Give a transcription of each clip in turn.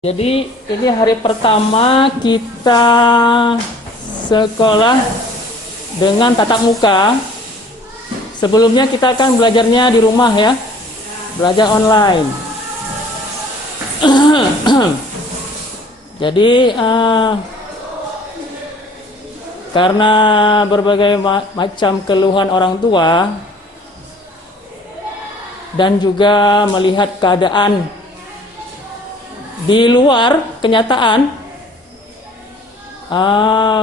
Jadi ini hari pertama kita sekolah dengan tatap muka. Sebelumnya kita akan belajarnya di rumah ya, belajar online. Jadi karena berbagai macam keluhan orang tua dan juga melihat keadaan di luar kenyataan,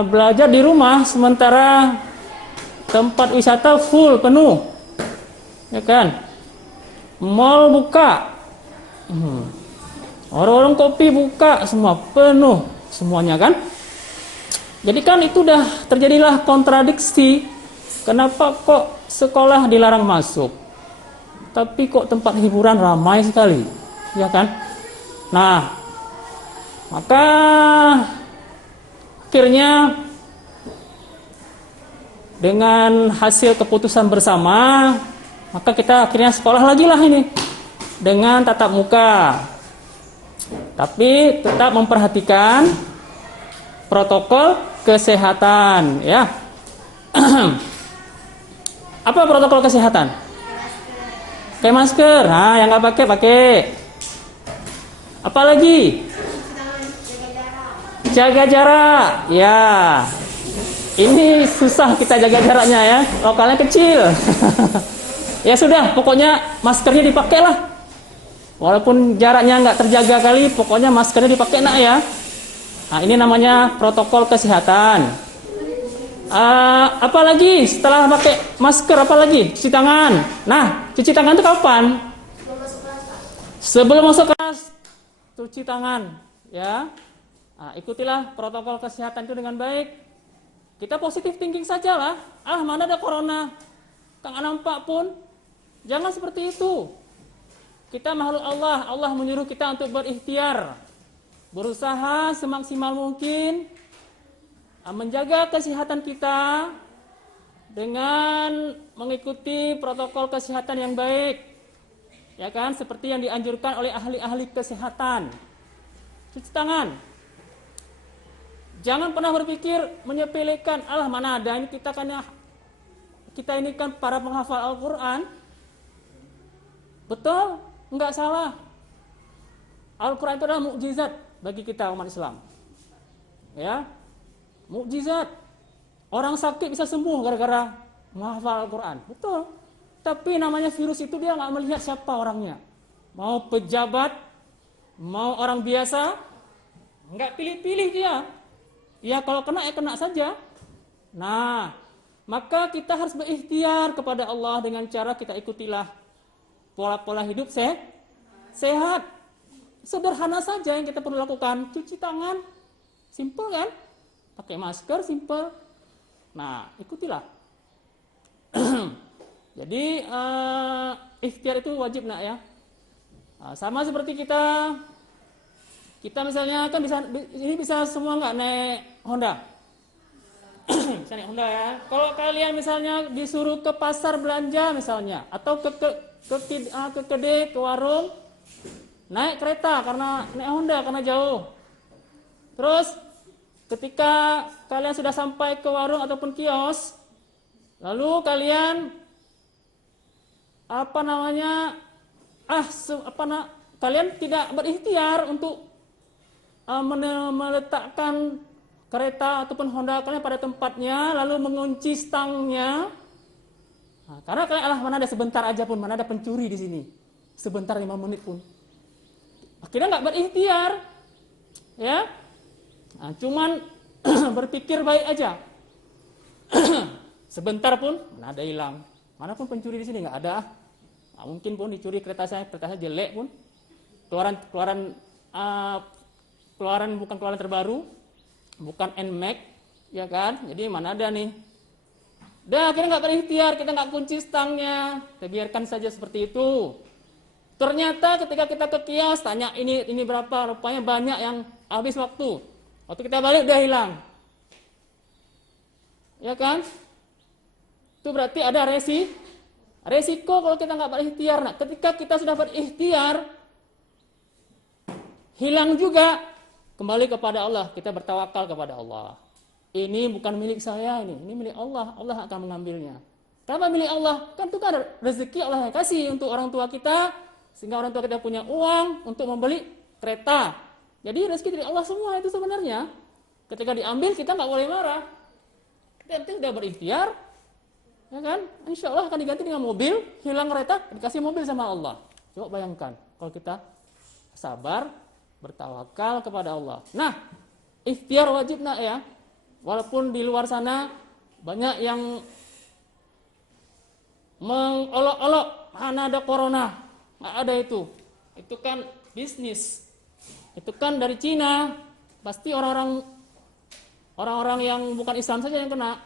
belajar di rumah sementara tempat wisata full penuh, ya kan? Mall buka, warung kopi buka, semua penuh semuanya kan? Jadi kan itu udah terjadilah kontradiksi. Kenapa kok sekolah dilarang masuk, tapi kok tempat hiburan ramai sekali, ya kan? Nah, maka akhirnya dengan hasil keputusan bersama, maka kita akhirnya sekolah lagi lah ini dengan tatap muka. Tapi tetap memperhatikan protokol kesehatan, ya. Apa protokol kesehatan? Pakai masker. Nah, yang nggak pakai. Apalagi jaga jarak, ya. Ini susah kita jaga jaraknya ya, lokalnya kecil. Ya sudah, pokoknya maskernya dipakai lah. Walaupun jaraknya nggak terjaga kali, pokoknya maskernya dipakai nak ya. Nah ini namanya protokol kesehatan. Apalagi setelah pakai masker, apalagi cuci tangan. Nah cuci tangan itu kapan? Sebelum masuk kelas. Cuci tangan, ya. Nah, ikutilah protokol kesehatan itu dengan baik. Kita positif thinking sajalah. Mana ada corona? Kang nampak pun. Jangan seperti itu. Kita makhluk Allah. Allah menyuruh kita untuk berikhtiar, berusaha semaksimal mungkin menjaga kesehatan kita dengan mengikuti protokol kesehatan yang baik. Ya kan, seperti yang dianjurkan oleh ahli-ahli kesehatan. Cuci tangan. Jangan pernah berpikir menyepelekan, mana ada ini kita ini kan para penghafal Al-Qur'an. Betul, enggak salah. Al-Qur'an itu adalah mukjizat bagi kita umat Islam. Ya. Mukjizat. Orang sakit bisa sembuh gara-gara menghafal Al-Qur'an. Betul. Tapi namanya virus itu dia nggak melihat siapa orangnya. Mau pejabat, mau orang biasa, nggak pilih-pilih dia. Ya kalau kena ya kena saja. Nah, maka kita harus berikhtiar kepada Allah dengan cara kita ikutilah pola-pola hidup sehat. Sederhana saja yang kita perlu lakukan. Cuci tangan, simple kan? Pakai masker, simple. Nah, ikutilah. Jadi ikhtiar itu wajib nak ya. Sama seperti kita misalnya kan bisa semua nggak naik Honda. Bisa naik Honda ya. Kalau kalian misalnya disuruh ke pasar belanja misalnya, atau ke kedai, ke warung, naik kereta karena naik Honda karena jauh. Terus ketika kalian sudah sampai ke warung ataupun kios, lalu kalian kalian tidak berikhtiar untuk meletakkan kereta ataupun Honda kalian pada tempatnya, lalu mengunci stangnya. Nah, karena kalian mana ada sebentar aja pun, mana ada pencuri di sini, sebentar 5 menit pun, akhirnya nggak berikhtiar, ya. Nah, cuman berpikir baik aja. Sebentar pun mana ada hilang. Mana pun pencuri di sini nggak ada. Nah, mungkin pun dicuri kereta saya jelek pun. Keluaran bukan keluaran terbaru, bukan NMAX, ya kan? Jadi mana ada nih. Dah akhirnya nggak berikhtiar, kita nggak kunci stangnya, kita biarkan saja seperti itu. Ternyata ketika kita ke kios tanya ini berapa, rupanya banyak yang habis waktu. Waktu kita balik udah hilang, ya kan? Itu berarti ada resiko kalau kita nggak berikhtiar. Nah, ketika kita sudah berikhtiar, Hilang juga, kembali kepada Allah, kita bertawakal kepada Allah. Ini bukan milik saya, ini milik Allah. Allah akan mengambilnya. Kenapa milik Allah? Kan itu kan rezeki Allah yang kasih untuk orang tua kita, sehingga orang tua kita punya uang untuk membeli kereta. Jadi rezeki dari Allah semua itu sebenarnya. Ketika diambil kita nggak boleh marah. Kita sudah berikhtiar, ya kan? Insya Allah akan diganti dengan mobil. Hilang kereta, dikasih mobil sama Allah. Coba bayangkan kalau kita sabar, bertawakal kepada Allah. Nah, ikhtiar wajib nak ya. Walaupun di luar sana banyak yang mengolok-olok, mana ada corona, nggak ada itu. Itu kan bisnis. Itu kan dari Cina. Pasti orang-orang yang bukan Islam saja yang kena.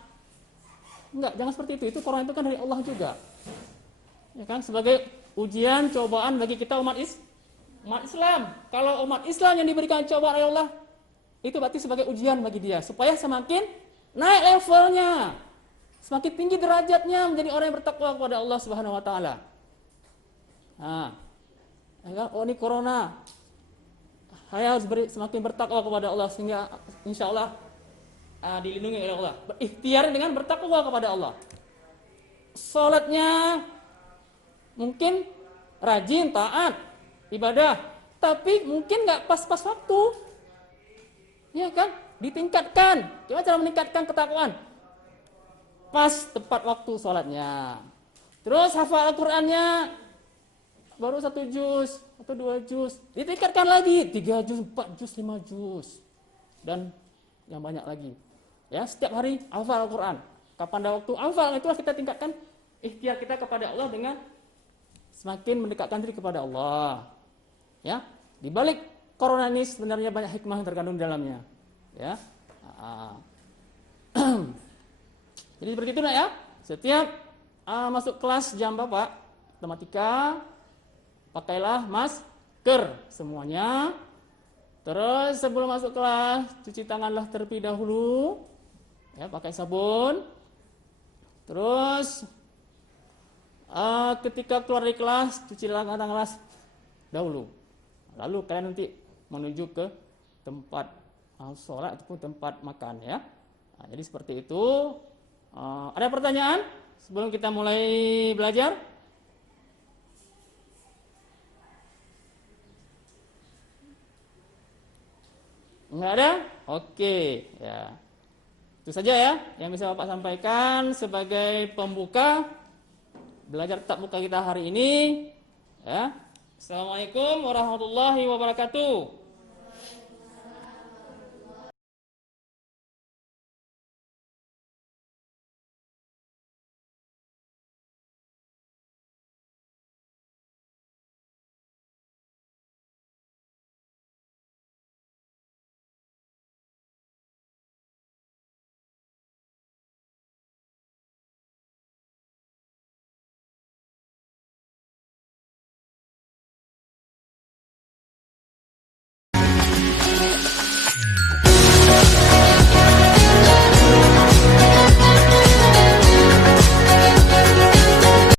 Enggak, jangan seperti itu. Itu corona itu kan dari Allah juga. Ya kan, sebagai ujian, cobaan bagi kita umat Islam. Kalau umat Islam yang diberikan cobaan oleh Allah, itu berarti sebagai ujian bagi dia supaya semakin naik levelnya, semakin tinggi derajatnya menjadi orang yang bertakwa kepada Allah Subhanahu wa taala. Nah, oh ini corona. Saya harus semakin bertakwa kepada Allah sehingga insya Allah dilindungi oleh Allah. Berikhtiar dengan bertakwa kepada Allah. Salatnya mungkin rajin, taat, ibadah, tapi mungkin nggak pas-pas waktu. Ya kan? Ditingkatkan. Gimana cara meningkatkan ketakwaan? Pas tepat waktu sholatnya. Terus hafal Al-Qur'annya baru 1 juz atau 2 juz. Ditingkatkan lagi 3 juz, 4 juz, 5 juz. Dan yang banyak lagi. Ya, setiap hari hafal Al-Qur'an. Kapan ada waktu hafal, itulah kita tingkatkan ikhtiar kita kepada Allah dengan semakin mendekatkan diri kepada Allah. Ya, di balik corona ini sebenarnya banyak hikmah yang terkandung di dalamnya, ya. Jadi seperti itu nak ya. Setiap masuk kelas jam Bapak matematika, pakailah masker semuanya. Terus sebelum masuk kelas cuci tanganlah terlebih dahulu, ya, pakai sabun. Terus ketika keluar dari kelas cuci tangan kelas dahulu. Lalu kalian nanti menuju ke tempat sholat ataupun tempat makan ya. Nah, jadi seperti itu. Ada pertanyaan sebelum kita mulai belajar? Enggak ada? Oke, ya. Itu saja ya yang bisa Bapak sampaikan sebagai pembuka belajar tatap muka kita hari ini. Ya. Assalamualaikum warahmatullahi wabarakatuh.